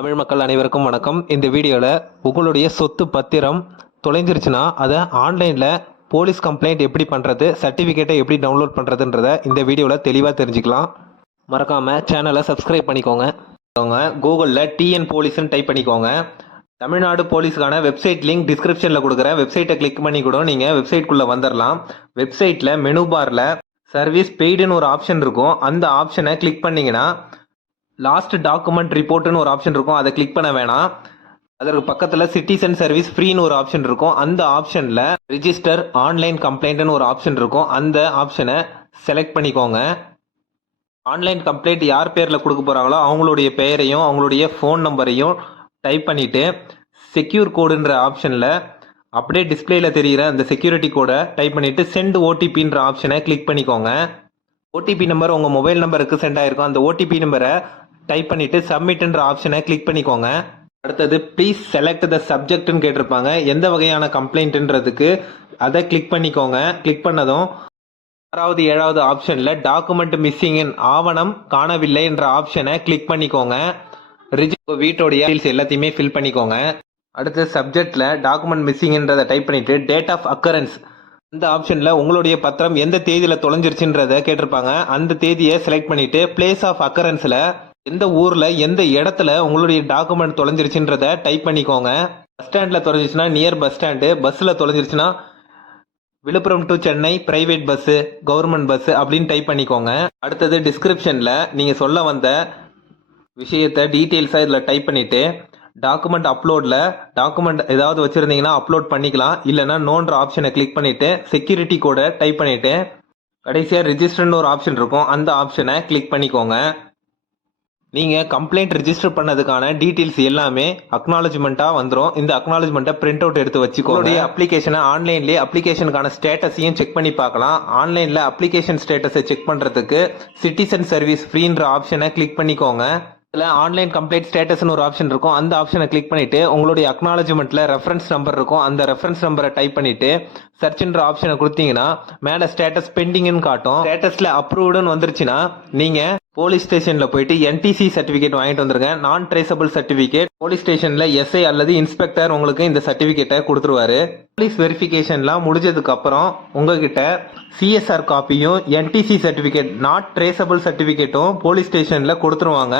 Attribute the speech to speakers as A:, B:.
A: தமிழ் மக்கள் அனைவருக்கும் வணக்கம். இந்த வீடியோவில் உங்களுடைய சொத்து பத்திரம் தொலைஞ்சிருச்சுன்னா அதை ஆன்லைனில் போலீஸ் கம்ப்ளைண்ட் எப்படி பண்ணுறது சர்டிஃபிகேட்டை எப்படி டவுன்லோட் பண்ணுறதுன்றத இந்த வீடியோவில் தெளிவாக தெரிஞ்சுக்கலாம். மறக்காமல் சேனலை சப்ஸ்கிரைப் பண்ணிக்கோங்க. கூகுளில் டிஎன் போலீஸ்னு டைப் பண்ணிக்கோங்க. தமிழ்நாடு போலீஸ்க்கான வெப்சைட் லிங்க் டிஸ்கிரிப்ஷனில் கொடுக்குற வெப்சைட்டை கிளிக் பண்ணி கூட நீங்கள் வெப்சைட்குள்ளே வந்துடலாம் வெப்சைட்டில் மெனு பாரில் சர்வீஸ் பெய்டுன்னு ஒரு ஆப்ஷன் இருக்கும். அந்த ஆப்ஷனை கிளிக் பண்ணிங்கன்னா லாஸ்ட் டாக்குமெண்ட் ரிப்போர்ட்னு ஒரு ஆப்ஷன் இருக்கும். அதை கிளிக் பண்ண வேணாம். அதற்கு பக்கத்தில் சிட்டிசன் சர்வீஸ் ஃப்ரீன்னு ஒரு ஆப்ஷன் இருக்கும். அந்த ஆப்ஷனில் ரிஜிஸ்டர் ஆன்லைன் கம்ப்ளைண்ட்னு ஒரு ஆப்ஷன் இருக்கும். அந்த ஆப்ஷனை செலக்ட் பண்ணிக்கோங்க. ஆன்லைன் கம்ப்ளைண்ட் யார் பேரில் கொடுக்க போகிறாங்களோ அவங்களுடைய பெயரையும் அவங்களுடைய ஃபோன் நம்பரையும் டைப் பண்ணிவிட்டு செக்யூர் கோடுன்ற ஆப்ஷனில் அப்படியே டிஸ்பிளேயில் தெரிகிற அந்த செக்யூரிட்டி கோடை டைப் பண்ணிவிட்டு சென்ட் ஓடிபின்ற ஆப்ஷனை கிளிக் பண்ணிக்கோங்க. ஓடிபி நம்பர் உங்கள் மொபைல் நம்பருக்கு சென்ட் ஆயிருக்கும். அந்த ஓடிபி நம்பரை டைப் பண்ணிவிட்டு சப்மிட்ன்ற ஆப்ஷனை கிளிக் பண்ணிக்கோங்க. அடுத்தது ப்ளீஸ் செலக்ட் த சப்ஜெக்ட்னு கேட்டிருப்பாங்க. எந்த வகையான கம்ப்ளைண்ட்ன்றதுக்கு அதை கிளிக் பண்ணிக்கோங்க. கிளிக் பண்ணதும் ஆறாவது ஏழாவது ஆப்ஷனில் டாக்குமெண்ட் மிஸ்ஸிங்கின் ஆவணம் காணவில்லை என்ற ஆப்ஷனை கிளிக் பண்ணிக்கோங்க. ரிஜி வீட்டோடைய டீல்ஸ் எல்லாத்தையுமே ஃபில் பண்ணிக்கோங்க. அடுத்து சப்ஜெக்டில் டாக்குமெண்ட் மிஸ்ஸிங்ன்றதை டைப் பண்ணிவிட்டு டேட் ஆஃப் அக்கரன்ஸ் இந்த ஆப்ஷனில் உங்களுடைய பத்திரம் எந்த தேதியில் தொலைஞ்சிருச்சுன்றதை கேட்டிருப்பாங்க. அந்த தேதியை செலக்ட் பண்ணிவிட்டு பிளேஸ் ஆஃப் அக்கரன்ஸில் எந்த ஊரில் எந்த இடத்துல உங்களுடைய டாக்குமெண்ட் தொலைஞ்சிருச்சுன்றத டைப் பண்ணிக்கோங்க. பஸ் ஸ்டாண்டில் தொலைஞ்சிருச்சுன்னா நியர் பஸ் ஸ்டாண்டு பஸ்ஸில் தொலைஞ்சிருச்சுன்னா Villupuram to Chennai private bus government bus அப்படின்னு டைப் பண்ணிக்கோங்க. அடுத்தது டிஸ்கிரிப்ஷனில் நீங்கள் சொல்ல வந்த விஷயத்தை டீட்டெயில்ஸாக இதில் டைப் பண்ணிவிட்டு டாக்குமெண்ட் அப்லோடில் டாக்குமெண்ட் ஏதாவது வச்சுருந்தீங்கன்னா அப்லோட் பண்ணிக்கலாம். இல்லைன்னா நோன்ற ஆப்ஷனை கிளிக் பண்ணிவிட்டு செக்யூரிட்டி கோடை டைப் பண்ணிவிட்டு கடைசியாக ரிஜிஸ்டர்னு ஒரு ஆப்ஷன் இருக்கும். அந்த ஆப்ஷனை கிளிக் பண்ணிக்கோங்க. நீங்கள் கம்ப்ளைண்ட் ரிஜிஸ்டர் பண்ணதுக்கான டீட்டெயில்ஸ் எல்லாமே அக்னாலஜ்மெண்ட்டாக வந்துடும் இந்த அக்னாலஜ்மெண்ட்டை பிரிண்ட் அவுட் எடுத்து வச்சுக்கோங்க. அப்ளிகேஷனை ஆன்லைன்லேயே அப்ளிகேஷனுக்கான ஸ்டேட்டஸையும் செக் பண்ணி பார்க்கலாம். ஆன்லைனில் அப்ளிகேஷன் ஸ்டேட்டஸை செக் பண்ணுறதுக்கு சிட்டிசன் சர்வீஸ் ஃப்ரீன்ற ஆப்ஷனை கிளிக் பண்ணிக்கோங்க. இதில் ஆன்லைன் கம்ப்ளைண்ட் ஸ்டேட்டஸ்னு ஒரு ஆப்ஷன் இருக்கும். அந்த ஆப்ஷனை கிளிக் பண்ணிவிட்டு உங்களுடைய அக்னாலஜ்மெண்ட்டில் ரெஃபரன்ஸ் நம்பர் இருக்கும். அந்த ரெஃபரன்ஸ் நம்பரை டைப் பண்ணிவிட்டு சர்ச்ன்ற ஆப்ஷனை கொடுத்தீங்கன்னா மேலே ஸ்டேட்டஸ் பெண்டிங்னு காட்டும். ஸ்டேட்டஸில் அப்ரூவ்டுன்னு வந்துருச்சுன்னா நீங்கள் போலீஸ் ஸ்டேஷனில் போயிட்டு என்டிசி சர்டிஃபிகேட் வாங்கிட்டு வந்துருங்க நான் ட்ரேசபிள் சர்டிஃபிகேட் போலீஸ் ஸ்டேஷனில் எஸ்ஐ அல்லது இன்ஸ்பெக்டர் உங்களுக்கு இந்த சர்டிஃபிகேட்டை கொடுத்துருவாரு. போலீஸ் வெரிஃபிகேஷன்லாம் முடிஞ்சதுக்கு அப்புறம் உங்ககிட்ட சிஎஸ்ஆர் காப்பியும் என்டிசி சர்டிஃபிகேட் நாட் ட்ரேசபிள் சர்டிஃபிகேட்டும் போலீஸ் ஸ்டேஷனில் கொடுத்துருவாங்க.